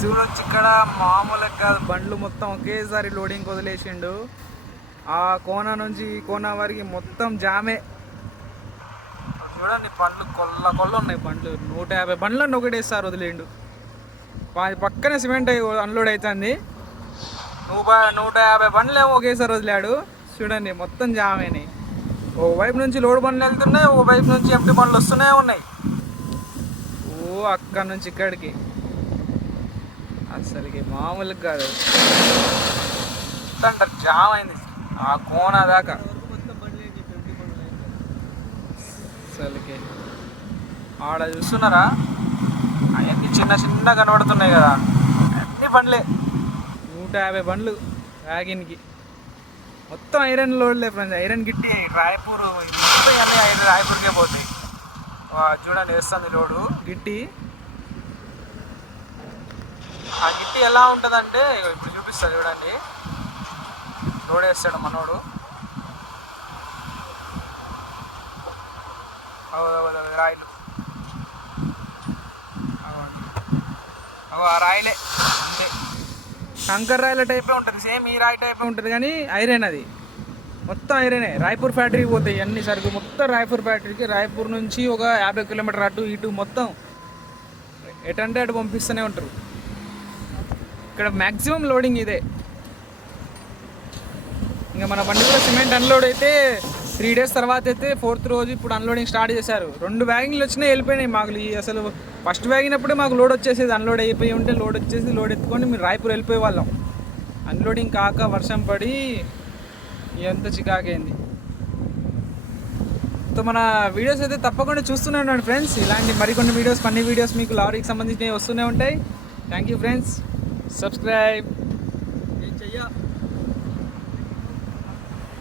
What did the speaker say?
చూడొచ్చు ఇక్కడ మామూలుగా కాదు, బండ్లు మొత్తం ఒకేసారి లోడింగ్ వదిలేసిండు. ఆ కోన నుంచి ఈ కోన వరకు మొత్తం జామే. చూడండి బండ్లు కొల్ల ఉన్నాయి. బండ్లు 150 బండ్లను ఒకటేసారి వదిలేండు. పక్కనే సిమెంట్ అన్లోడ్ అవుతుంది. 150 బండ్లు ఏమో ఒకేసారి వదిలాడు. చూడండి మొత్తం జామ్ అయినాయి. ఓ వైపు నుంచి లోడ్ బండ్లు వెళ్తున్నాయి, ఓ వైపు నుంచి ఎంటీ బండ్లు వస్తూనే ఉన్నాయి. ఓ అక్కడ నుంచి ఇక్కడికి అసలుకి మామూలుగా కాదు, మొత్తం జామ్ అయింది ఆ కోన దాకా. అసలుకి ఆడ చూస్తున్నారా, అవన్నీ చిన్న కనబడుతున్నాయి కదా, అన్ని బండ్లే. 150 బండ్లు వ్యాగిన్కి. మొత్తం ఐరన్ లోడ్లే ఫ్రెండ్స్, ఐరన్ గిట్టి రాయపూర్ మొత్తం అన్నీ రాయపూర్కే పోతాయి. చూడండి వేస్తుంది లోడు గిట్టి. ఆ గిట్టి ఎలా ఉంటుందంటే ఇప్పుడు చూపిస్తాను చూడండి. లోడ్ వేస్తాడు మనోడు, రాయిలు ఆ రాయిలే అంతే. కంకర్ రాయిల టైపే ఉంటుంది, సేమ్ ఈ రాయి టైపే ఉంటుంది కానీ ఐరన్. అది మొత్తం ఐరనే. రాయపూర్ ఫ్యాక్టరీకి పోతాయి అన్ని సరుకు, మొత్తం రాయపూర్ ఫ్యాక్టరీకి. రాయపూర్ నుంచి ఒక 50 కిలోమీటర్ అటు ఇటు మొత్తం ఎటంటే అటు పంపిస్తూనే ఉంటారు. ఇక్కడ మ్యాక్సిమం లోడింగ్ ఇదే. ఇంకా మన బండి కూడా సిమెంట్ అన్లోడ్ అయితే 3 days తర్వాత అయితే 4th రోజు ఇప్పుడు అన్లోడింగ్ స్టార్ట్ చేశారు. 2 వ్యాగింగ్లు వచ్చినాయి, వెళ్ళిపోయినాయి మాకు. అసలు ఫస్ట్ వ్యాగినప్పుడే మాకు లోడ్ వచ్చేసేది. అన్లోడ్ అయిపోయి ఉంటే లోడ్ వచ్చేసి లోడ్ ఎత్తుకొని మీరు రాయపూర్ వెళ్ళిపోయే వాళ్ళం. అన్లోడింగ్ కాక వర్షం పడి ఎంత చికాకైంది. సో మన వీడియోస్ అయితే తప్పకుండా చూస్తూనే ఉండండి ఫ్రెండ్స్. ఇలాంటి మరికొన్ని వీడియోస్, ఫన్నీ వీడియోస్ మీకు లారీకి సంబంధించినవి వస్తూనే ఉంటాయి. Thank you friends. సబ్స్క్రైబ్.